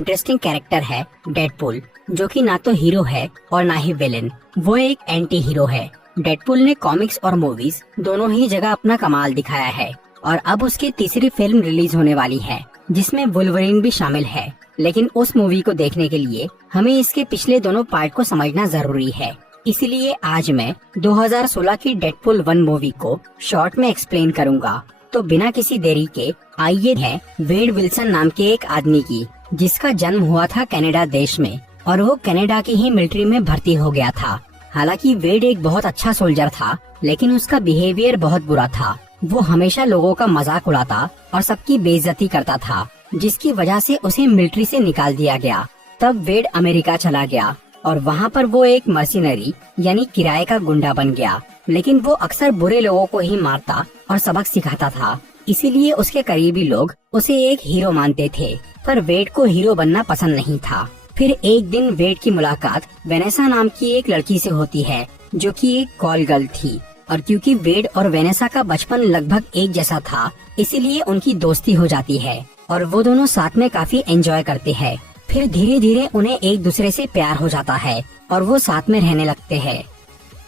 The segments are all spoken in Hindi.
इंटरेस्टिंग कैरेक्टर है डेडपूल, जो कि ना तो हीरो है और ना ही विलेन। वो एक एंटी हीरो है। डेडपूल ने कॉमिक्स और मूवीज दोनों ही जगह अपना कमाल दिखाया है और अब उसकी तीसरी फिल्म रिलीज होने वाली है जिसमें वुल्वरीन भी शामिल है। लेकिन उस मूवी को देखने के लिए हमें इसके पिछले दोनों पार्ट को समझना जरूरी है। इसलिए आज मैं 2016 की डेडपूल 1 मूवी को शॉर्ट में एक्सप्लेन करूंगा। तो बिना किसी देरी के आइए है वेड विल्सन नाम के एक आदमी की, जिसका जन्म हुआ था कनाडा देश में और वो कनाडा की ही मिलिट्री में भर्ती हो गया था। हालांकि वेड एक बहुत अच्छा सोल्जर था, लेकिन उसका बिहेवियर बहुत बुरा था। वो हमेशा लोगों का मजाक उड़ाता और सबकी बेइज्जती करता था, जिसकी वजह से उसे मिलिट्री से निकाल दिया गया। तब वेड अमेरिका चला गया और वहाँ पर वो एक मर्सिनरी यानी किराए का गुंडा बन गया। लेकिन वो अक्सर बुरे लोगों को ही मारता और सबक सिखाता था, इसीलिए उसके करीबी लोग उसे एक हीरो मानते थे। पर वेड को हीरो बनना पसंद नहीं था। फिर एक दिन वेड की मुलाकात वेनेसा नाम की एक लड़की से होती है, जो कि एक कॉल गर्ल थी। और क्योंकि वेड और वेनेसा का बचपन लगभग एक जैसा था, इसीलिए उनकी दोस्ती हो जाती है और वो दोनों साथ में काफी एंजॉय करते हैं। फिर धीरे धीरे उन्हें एक दूसरे से प्यार हो जाता है और वो साथ में रहने लगते हैं।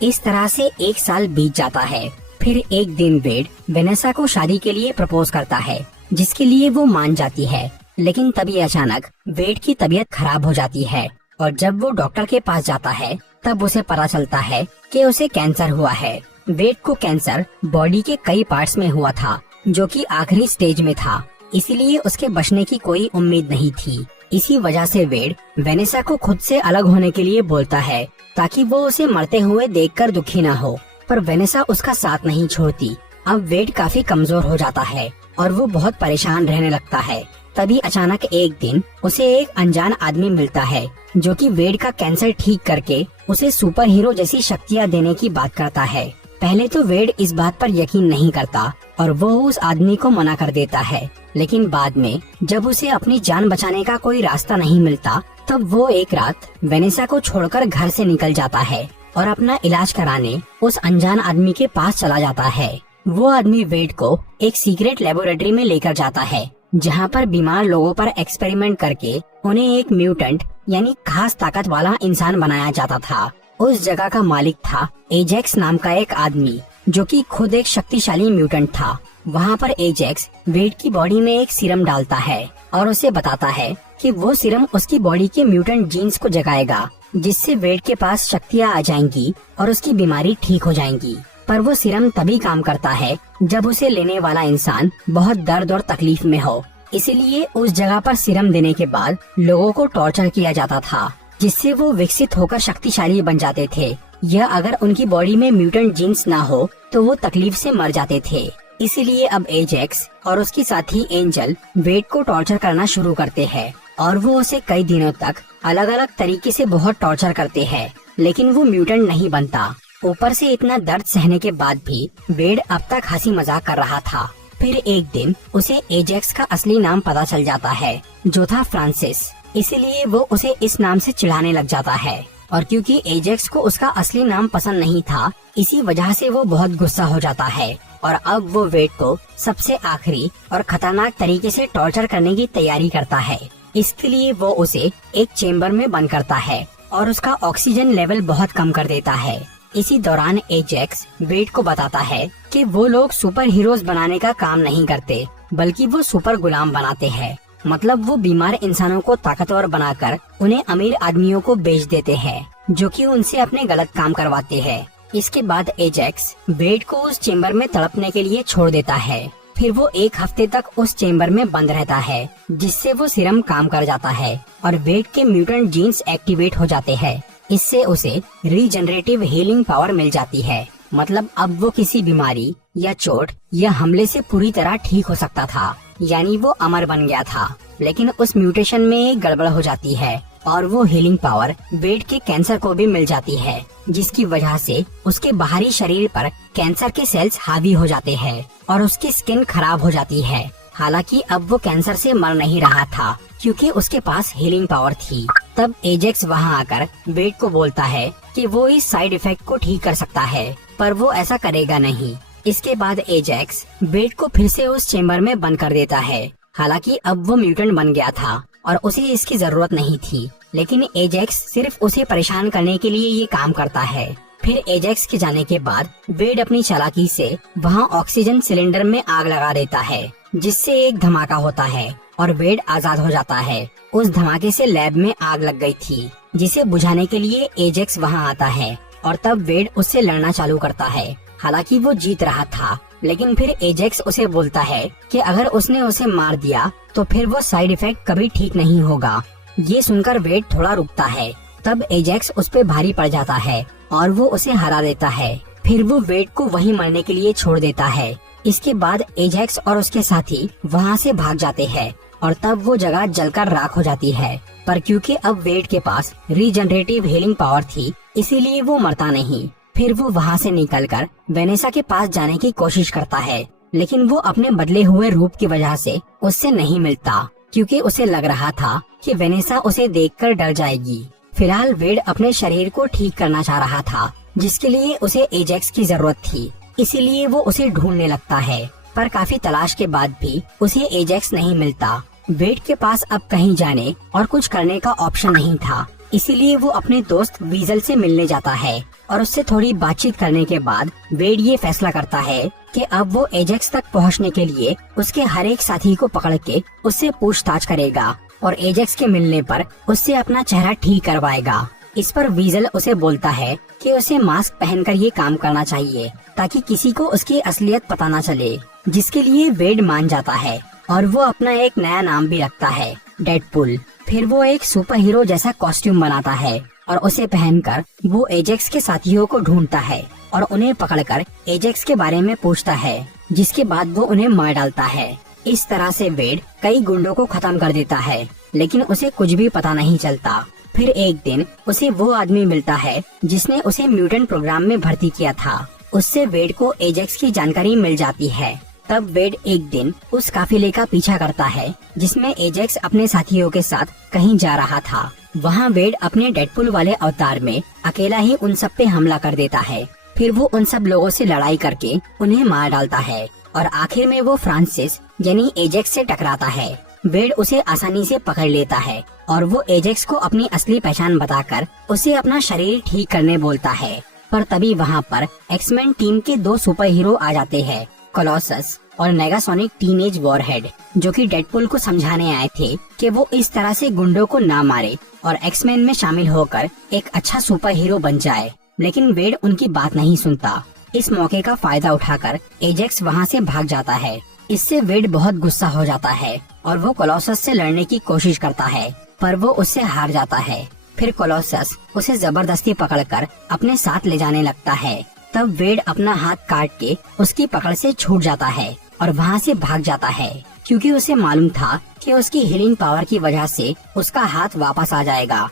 इस तरह से 1 साल बीत जाता है। फिर एक दिन वेड वेनेसा को शादी के लिए प्रपोज करता है, जिसके लिए वो मान जाती है। लेकिन तभी अचानक वेड की तबीयत खराब हो जाती है और जब वो डॉक्टर के पास जाता है तब उसे पता चलता है कि उसे कैंसर हुआ है। वेड को कैंसर बॉडी के कई पार्ट्स में हुआ था, जो कि आखिरी स्टेज में था, इसलिए उसके बचने की कोई उम्मीद नहीं थी। इसी वजह से वेड वेनेसा को खुद से अलग होने के लिए बोलता है, ताकि वो उसे मरते हुए देखकर दुखी न हो। पर वेनेसा उसका साथ नहीं छोड़ती। अब वेड काफी कमजोर हो जाता है और वो बहुत परेशान रहने लगता है। तभी अचानक एक दिन उसे एक अनजान आदमी मिलता है, जो कि वेड का कैंसर ठीक करके उसे सुपर हीरो जैसी शक्तियाँ देने की बात करता है। पहले तो वेड इस बात पर यकीन नहीं करता और वो उस आदमी को मना कर देता है। लेकिन बाद में जब उसे अपनी जान बचाने का कोई रास्ता नहीं मिलता, तब वो एक रात वेनेसा को छोड़कर घर से निकल जाता है और अपना इलाज कराने उस अनजान आदमी के पास चला जाता है। वो आदमी वेड को एक सीक्रेट लेबोरेटरी में लेकर जाता है, जहाँ पर बीमार लोगों पर एक्सपेरिमेंट करके उन्हें एक म्यूटेंट यानी खास ताकत वाला इंसान बनाया जाता था। उस जगह का मालिक था एजेक्स नाम का एक आदमी, जो कि खुद एक शक्तिशाली म्यूटेंट था। वहाँ पर एजेक्स वेड की बॉडी में एक सीरम डालता है और उसे बताता है कि वो सीरम उसकी बॉडी के म्यूटेंट जीन्स को जगाएगा, जिससे वेड के पास शक्तियाँ आ जाएंगी और उसकी बीमारी ठीक हो जाएंगी। पर वो सीरम तभी काम करता है जब उसे लेने वाला इंसान बहुत दर्द और तकलीफ में हो। इसीलिए उस जगह पर सीरम देने के बाद लोगों को टॉर्चर किया जाता था, जिससे वो विकसित होकर शक्तिशाली बन जाते थे। यह अगर उनकी बॉडी में म्यूटेंट जीन्स ना हो तो वो तकलीफ से मर जाते थे। इसीलिए अब एजेक्स और उसकी साथी एंजल वेड को टॉर्चर करना शुरू करते हैं और वो उसे कई दिनों तक अलग अलग तरीके से बहुत टॉर्चर करते हैं, लेकिन वो म्यूटेंट नहीं बनता। ऊपर से इतना दर्द सहने के बाद भी वेड अब तक हंसी मजाक कर रहा था। फिर एक दिन उसे एजेक्स का असली नाम पता चल जाता है, जो था फ्रांसिस। इसीलिए वो उसे इस नाम से चिढ़ाने लग जाता है और क्योंकि एजेक्स को उसका असली नाम पसंद नहीं था, इसी वजह से वो बहुत गुस्सा हो जाता है और अब वो वेड को सबसे आखिरी और खतरनाक तरीके से टॉर्चर करने की तैयारी करता है। इसके लिए वो उसे एक चेम्बर में बंद करता है और उसका ऑक्सीजन लेवल बहुत कम कर देता है। इसी दौरान एजेक्स वेड को बताता है कि वो लोग सुपर हीरोज बनाने का काम नहीं करते, बल्कि वो सुपर गुलाम बनाते हैं। मतलब वो बीमार इंसानों को ताकतवर बनाकर उन्हें अमीर आदमियों को बेच देते हैं, जो कि उनसे अपने गलत काम करवाते हैं। इसके बाद एजेक्स वेड को उस चेम्बर में तड़पने के लिए छोड़ देता है। फिर वो 1 हफ्ते तक उस चेम्बर में बंद रहता है, जिससे वो सीरम काम कर जाता है और वेड के म्यूटेंट जीन्स एक्टिवेट हो जाते हैं। इससे उसे रीजनरेटिव हीलिंग पावर मिल जाती है। मतलब अब वो किसी बीमारी या चोट या हमले से पूरी तरह ठीक हो सकता था, यानी वो अमर बन गया था। लेकिन उस म्यूटेशन में एक गड़बड़ हो जाती है और वो हीलिंग पावर वेड के कैंसर को भी मिल जाती है, जिसकी वजह से उसके बाहरी शरीर पर कैंसर के सेल्स हावी हो जाते हैं और उसकी स्किन खराब हो जाती है। हालांकि अब वो कैंसर से मर नहीं रहा था, क्योंकि उसके पास हीलिंग पावर थी। तब एजेक्स वहाँ आकर वेड को बोलता है कि वो इस साइड इफेक्ट को ठीक कर सकता है, पर वो ऐसा करेगा नहीं। इसके बाद एजेक्स वेड को फिर से उस चेम्बर में बंद कर देता है। हालांकि अब वो म्यूटेंट बन गया था और उसे इसकी जरूरत नहीं थी, लेकिन एजेक्स सिर्फ उसे परेशान करने के लिए ये काम करता है। फिर एजेक्स के जाने के बाद वेड अपनी चालाकी से वहाँ ऑक्सीजन सिलेंडर में आग लगा देता है, जिससे एक धमाका होता है और वेड आजाद हो जाता है। उस धमाके से लैब में आग लग गई थी, जिसे बुझाने के लिए एजेक्स वहाँ आता है और तब वेड उससे लड़ना चालू करता है। हालांकि वो जीत रहा था, लेकिन फिर एजेक्स उसे बोलता है कि अगर उसने उसे मार दिया तो फिर वो साइड इफेक्ट कभी ठीक नहीं होगा। ये सुनकर वेड थोड़ा रुकता है। तब एजेक्स उस पे भारी पड़ जाता है और वो उसे हरा देता है। फिर वो वेड को वहीं मरने के लिए छोड़ देता है। इसके बाद एजेक्स और उसके साथी वहाँ से भाग जाते हैं और तब वो जगह जलकर राख हो जाती है। पर क्योंकि अब वेड के पास रीजनरेटिव हीलिंग पावर थी, इसीलिए वो मरता नहीं। फिर वो वहाँ से निकलकर वेनेसा के पास जाने की कोशिश करता है, लेकिन वो अपने बदले हुए रूप की वजह से उससे नहीं मिलता, क्योंकि उसे लग रहा था कि वेनेसा उसे देखकर डर जाएगी। फिलहाल वेड अपने शरीर को ठीक करना चाह रहा था, जिसके लिए उसे एजेक्स की जरूरत थी। इसीलिए वो उसे ढूंढने लगता है, पर काफी तलाश के बाद भी उसे एजेक्स नहीं मिलता। वेड के पास अब कहीं जाने और कुछ करने का ऑप्शन नहीं था, इसीलिए वो अपने दोस्त वीजल से मिलने जाता है और उससे थोड़ी बातचीत करने के बाद वेड ये फैसला करता है कि अब वो एजेक्स तक पहुंचने के लिए उसके हर एक साथी को पकड़ के उससे पूछताछ करेगा और एजेक्स के मिलने पर उससे अपना चेहरा ठीक करवाएगा। इस पर वीजल उसे बोलता है कि उसे मास्क पहनकर ये काम करना चाहिए, ताकि किसी को उसकी असलियत पता न चले, जिसके लिए वेड मान जाता है और वो अपना एक नया नाम भी रखता है, डेडपुल। फिर वो एक सुपर हीरो जैसा कॉस्ट्यूम बनाता है और उसे पहनकर वो एजेक्स के साथियों को ढूंढता है और उन्हें पकड़कर एजेक्स के बारे में पूछता है, जिसके बाद वो उन्हें मार डालता है। इस तरह से वेड कई गुंडों को खत्म कर देता है, लेकिन उसे कुछ भी पता नहीं चलता। फिर एक दिन उसे वो आदमी मिलता है जिसने उसे म्यूटेंट प्रोग्राम में भर्ती किया था। उससे वेड को एजेक्स की जानकारी मिल जाती है। तब वेड एक दिन उस काफिले का पीछा करता है जिसमें एजेक्स अपने साथियों के साथ कहीं जा रहा था। वहाँ वेड अपने डेडपुल वाले अवतार में अकेला ही उन सब पे हमला कर देता है। फिर वो उन सब लोगों से लड़ाई करके उन्हें मार डालता है और आखिर में वो फ्रांसिस यानी एजेक्स से टकराता है। वेड उसे आसानी से पकड़ लेता है और वो एजेक्स को अपनी असली पहचान बताकर उसे अपना शरीर ठीक करने बोलता है। पर तभी वहाँ पर एक्समैन टीम के 2 सुपर हीरो आ जाते हैं, कोलोसस और नेगासोनिक टीनेज वॉरहेड, जो कि डेडपुल को समझाने आए थे कि वो इस तरह से गुंडों को ना मारे और एक्समैन में शामिल होकर एक अच्छा सुपर हीरो बन जाए। लेकिन वेड उनकी बात नहीं सुनता। इस मौके का फायदा उठाकर एजेक्स वहाँ से भाग जाता है। इससे वेड बहुत गुस्सा हो जाता है और वो कोलोसस से लड़ने की कोशिश करता है, पर वो उससे हार जाता है। फिर कोलोसस उसे जबरदस्ती पकड़कर अपने साथ ले जाने लगता है। तब वेड अपना हाथ काट के उसकी पकड़ से छूट जाता है और वहाँ से भाग जाता है, क्योंकि उसे मालूम था कि उसकी हीलिंग पावर की वजह से उसका हाथ वापस आ जाएगा।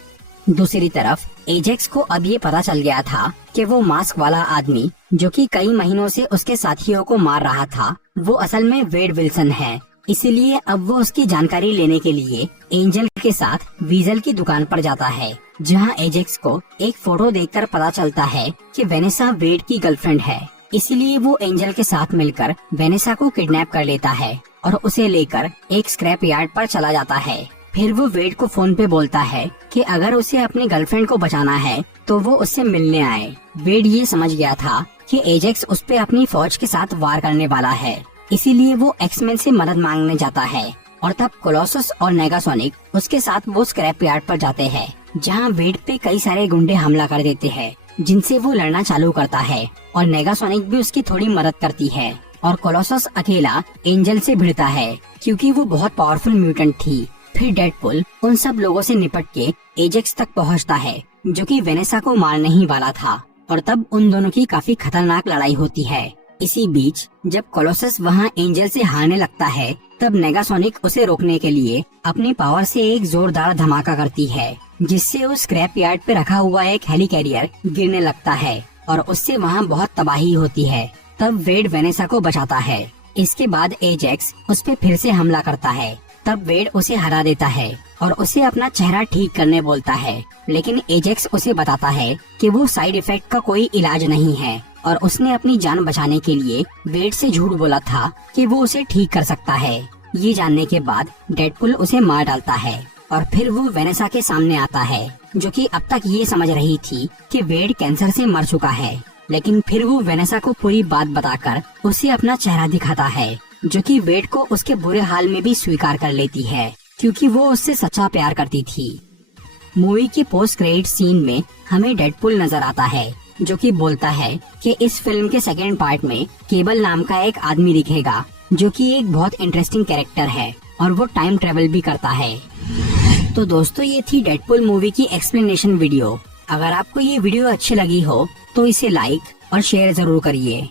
दूसरी तरफ एजेक्स को अब ये पता चल गया था कि वो मास्क वाला आदमी जो कि कई महीनों से उसके साथियों को मार रहा था, वो असल में वेड विल्सन है। इसीलिए अब वो उसकी जानकारी लेने के लिए एंजल के साथ वीजल की दुकान पर जाता है, जहां एजेक्स को एक फोटो देखकर पता चलता है कि वेनेसा वेड की गर्लफ्रेंड है। इसीलिए वो एंजल के साथ मिलकर वेनेसा को किडनैप कर लेता है और उसे लेकर एक स्क्रैप यार्ड पर चला जाता है। फिर वो वेड को फोन पे बोलता है कि अगर उसे अपनी गर्लफ्रेंड को बचाना है तो वो उससे मिलने आए। वेड ये समझ गया था कि एजेक्स उस पे अपनी फौज के साथ वार करने वाला है, इसीलिए वो एक्समैन से मदद मांगने जाता है। और तब कोलोसस और नेगासोनिक उसके साथ वो स्क्रैप यार्ड पर जाते हैं, जहां वेड पे कई सारे गुंडे हमला कर देते हैं, जिनसे वो लड़ना चालू करता है और नेगासोनिक भी उसकी थोड़ी मदद करती है। और कोलोसस अकेला एंजल से भिड़ता है, क्योंकि वो बहुत पावरफुल म्यूटेंट थी। फिर डेडपुल उन सब लोगों से निपट के एजेक्स तक पहुंचता है, जो कि वेनेसा को मारने ही वाला था। और तब उन दोनों की काफी खतरनाक लड़ाई होती है। इसी बीच जब कोलोसस वहाँ एंजल से हारने लगता है, तब नेगासोनिक उसे रोकने के लिए अपनी पावर से एक जोरदार धमाका करती है, जिससे उस स्क्रैप यार्ड पे रखा हुआ एक हेली कैरियर गिरने लगता है और उससे वहाँ बहुत तबाही होती है। तब वेड वेनेसा को बचाता है। इसके बाद एजेक्स उस पे फिर से हमला करता है। तब वेड उसे हरा देता है और उसे अपना चेहरा ठीक करने बोलता है, लेकिन एजेक्स उसे बताता है कि वो साइड इफेक्ट का कोई इलाज नहीं है और उसने अपनी जान बचाने के लिए वेड से झूठ बोला था कि वो उसे ठीक कर सकता है। ये जानने के बाद डेडपुल उसे मार डालता है और फिर वो वेनेसा के सामने आता है, जो कि अब तक ये समझ रही थी कि वेड कैंसर से मर चुका है। लेकिन फिर वो वेनेसा को पूरी बात बताकर उसे अपना चेहरा दिखाता है, जो कि वेड को उसके बुरे हाल में भी स्वीकार कर लेती है, क्योंकि वो उससे सच्चा प्यार करती थी। मूवी की पोस्ट क्रेडिट सीन में हमें डेडपुल नजर आता है, जो कि बोलता है कि इस फिल्म के सेकेंड पार्ट में केबल नाम का एक आदमी दिखेगा, जो कि एक बहुत इंटरेस्टिंग कैरेक्टर है और वो टाइम ट्रेवल भी करता है। तो दोस्तों, ये थी डेडपुल मूवी की एक्सप्लेनेशन वीडियो। अगर आपको ये वीडियो अच्छी लगी हो तो इसे लाइक और शेयर जरूर करिए।